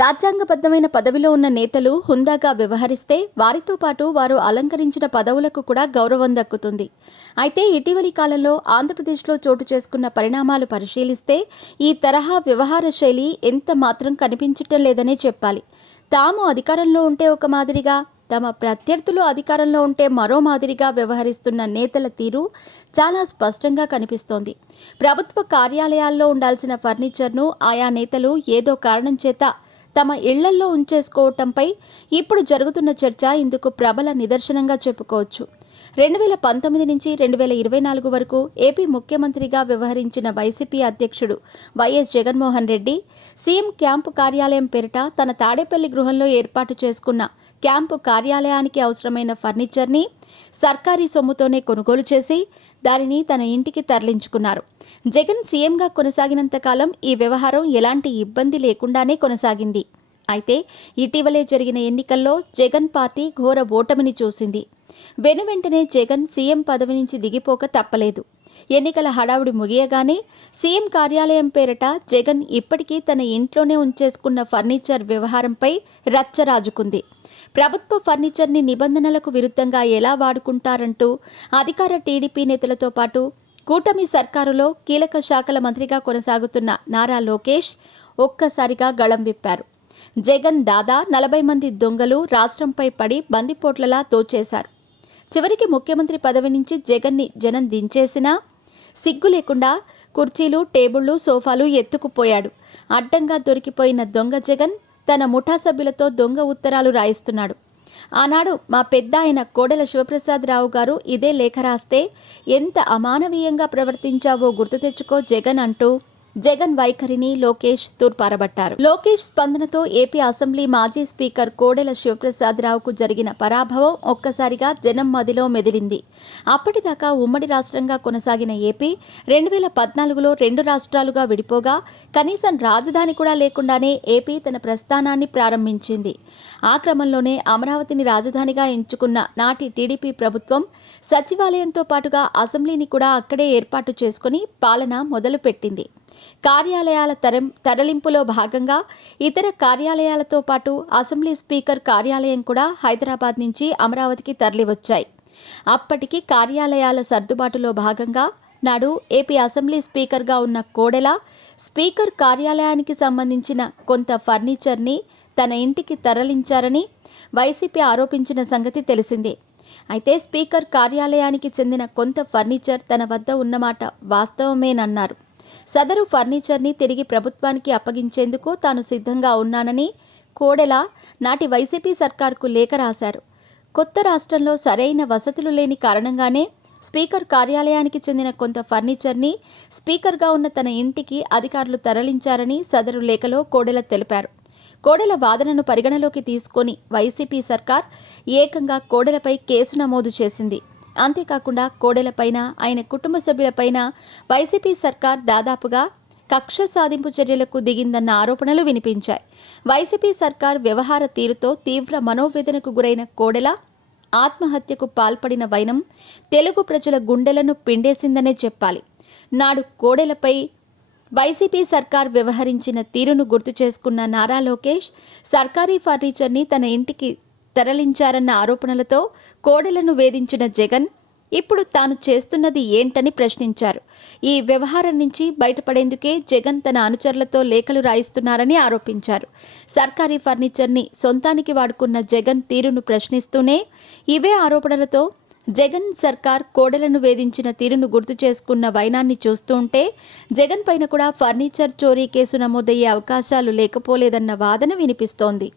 రాజ్యాంగబద్ధమైన పదవిలో ఉన్న నేతలు హుందాగా వ్యవహరిస్తే వారితో పాటు వారు అలంకరించిన పదవులకు కూడా గౌరవం దక్కుతుంది. అయితే ఇటీవలి కాలంలో ఆంధ్రప్రదేశ్లో చోటు చేసుకున్న పరిణామాలు పరిశీలిస్తే ఈ తరహా వ్యవహార శైలి ఎంత మాత్రం కనిపించటం లేదనే చెప్పాలి. తాము అధికారంలో ఉంటే ఒక మాదిరిగా, తమ ప్రత్యర్థులు అధికారంలో ఉంటే మరో మాదిరిగా వ్యవహరిస్తున్న నేతల తీరు చాలా స్పష్టంగా కనిపిస్తోంది. ప్రభుత్వ కార్యాలయాల్లో ఉండాల్సిన ఫర్నిచర్ను ఆయా నేతలు ఏదో కారణం చేత తమ ఇళ్లల్లో ఉంచేసుకోవటంపై ఇప్పుడు జరుగుతున్న చర్చ ఇందుకు ప్రబల నిదర్శనంగా చెప్పుకోవచ్చు. 2019 నుంచి 2024 వరకు ఏపీ ముఖ్యమంత్రిగా వ్యవహరించిన వైసీపీ అధ్యక్షుడు YS Jaganmohan Reddy CM camp కార్యాలయం పేరిట తన తాడేపల్లి గృహంలో ఏర్పాటు చేసుకున్న క్యాంపు కార్యాలయానికి అవసరమైన ఫర్నిచర్ని సర్కారీ సొమ్ముతోనే కొనుగోలు చేసి దానిని తన ఇంటికి తరలించుకున్నారు. జగన్ సీఎంగా కొనసాగినంత కాలం ఈ వ్యవహారం ఎలాంటి ఇబ్బంది లేకుండానే కొనసాగింది. అయితే ఇటీవలే జరిగిన ఎన్నికల్లో జగన్ పార్టీ ఘోర ఓటమిని చూసింది. వెనువెంటనే జగన్ సీఎం పదవి నుంచి దిగిపోక తప్పలేదు. ఎన్నికల హడావుడి ముగియగానే సీఎం కార్యాలయం పేరిట జగన్ ఇప్పటికీ తన ఇంట్లోనే ఉంచేసుకున్న ఫర్నిచర్ వ్యవహారంపై రచ్చ రాజుకుంది. ప్రభుత్వ ఫర్నిచర్ని నిబంధనలకు విరుద్ధంగా ఎలా వాడుకుంటారంటూ అధికార టీడీపీ నేతలతో పాటు కూటమి సర్కారులో కీలక శాఖల మంత్రిగా కొనసాగుతున్న నారా లోకేష్ ఒక్కసారిగా గళం విప్పారు. జగన్ దాదా 40 మంది దొంగలు రాష్ట్రంపై పడి బందిపోట్లలా దోచేశారు. చివరికి ముఖ్యమంత్రి పదవి నుంచి జగన్ని జనం దించేసినా సిగ్గు లేకుండా కుర్చీలు, టేబుళ్లు, సోఫాలు ఎత్తుకుపోయాడు. అడ్డంగా దొరికిపోయిన దొంగ జగన్ తన ముఠా సభ్యులతో దొంగ ఉత్తరాలు రాయిస్తున్నాడు. ఆనాడు మా పెద్ద ఆయన కోడెల శివప్రసాదరావు గారు ఇదే లేఖ రాస్తే ఎంత అమానవీయంగా ప్రవర్తించావో గుర్తు తెచ్చుకో జగన్ అంటూ జగన్ వైఖరిని లోకేష్ తూర్పారబట్టారు. లోకేష్ స్పందనతో ఏపీ అసెంబ్లీ మాజీ స్పీకర్ కోడెల శివప్రసాదరావుకు జరిగిన పరాభవం ఒక్కసారిగా జనం మదిలో మెదిలింది. అప్పటిదాకా ఉమ్మడి రాష్ట్రంగా కొనసాగిన ఏపీ 2014లో 2 రాష్ట్రాలుగా విడిపోగా కనీసం రాజధాని కూడా లేకుండానే ఏపీ తన ప్రస్థానాన్ని ప్రారంభించింది. ఆ క్రమంలోనే అమరావతిని రాజధానిగా ఎంచుకున్న నాటి టీడీపీ ప్రభుత్వం సచివాలయంతో పాటుగా అసెంబ్లీని కూడా అక్కడే ఏర్పాటు చేసుకుని పాలన మొదలుపెట్టింది. కార్యాలయాల తరలింపులో భాగంగా ఇతర కార్యాలయాలతో పాటు అసెంబ్లీ స్పీకర్ కార్యాలయం కూడా హైదరాబాద్ నుంచి అమరావతికి తరలివచ్చాయి. అప్పటికి కార్యాలయాల సర్దుబాటులో భాగంగా నాడు ఏపీ అసెంబ్లీ స్పీకర్గా ఉన్న కోడెల స్పీకర్ కార్యాలయానికి సంబంధించిన కొంత ఫర్నిచర్ని తన ఇంటికి తరలించారని వైసీపీ ఆరోపించిన సంగతి తెలిసిందే. అయితే స్పీకర్ కార్యాలయానికి చెందిన కొంత ఫర్నిచర్ తన వద్ద ఉన్నమాట వాస్తవమేనన్నారు. సదరు ఫర్నిచర్ని తిరిగి ప్రభుత్వానికి అప్పగించేందుకు తాను సిద్ధంగా ఉన్నానని కోడెల నాటి వైసీపీ సర్కార్కు లేఖ రాశారు. కొత్త రాష్ట్రంలో సరైన వసతులు లేని కారణంగానే స్పీకర్ కార్యాలయానికి చెందిన కొంత ఫర్నిచర్ని స్పీకర్గా ఉన్న తన ఇంటికి అధికారులు తరలించారని సదరు లేఖలో కోడెల తెలిపారు. కోడెల వాదనను పరిగణలోకి తీసుకొని వైసీపీ సర్కార్ ఏకంగా కోడెలపై కేసు నమోదు చేసింది. అంతేకాకుండా కోడెలపైన, ఆయన కుటుంబ సభ్యులపైన వైసీపీ సర్కార్ దాదాపుగా కక్ష సాధింపు చర్యలకు దిగిందన్న ఆరోపణలు వినిపించాయి. వైసీపీ సర్కార్ వ్యవహార తీరుతో తీవ్ర మనోవేదనకు గురైన కోడెల ఆత్మహత్యకు పాల్పడిన వైనం తెలుగు ప్రజల గుండెలను పిండేసిందనే చెప్పాలి. నాడు కోడెలపై వైసీపీ సర్కార్ వ్యవహరించిన తీరును గుర్తు చేసుకున్న నారా లోకేష్ సర్కారీ ఫర్నిచర్ని తన ఇంటికి తరలించారన్న ఆరోపణలతో కోడెలను వేధించిన జగన్ ఇప్పుడు తాను చేస్తున్నది ఏంటని ప్రశ్నించారు. ఈ వ్యవహారం నుంచి బయటపడేందుకే జగన్ తన అనుచరులతో లేఖలు రాయిస్తున్నారని ఆరోపించారు. సర్కారీ ఫర్నిచర్ని సొంతానికి వాడుకున్న జగన్ తీరును ప్రశ్నిస్తూనే ఇవే ఆరోపణలతో జగన్ సర్కార్ కోడెలను వేధించిన తీరును గుర్తు చేసుకున్న వైనాన్ని చూస్తూ ఉంటే జగన్ పైన కూడా ఫర్నిచర్ చోరీ కేసు నమోదయ్యే అవకాశాలు లేకపోలేదన్న వాదన వినిపిస్తోంది.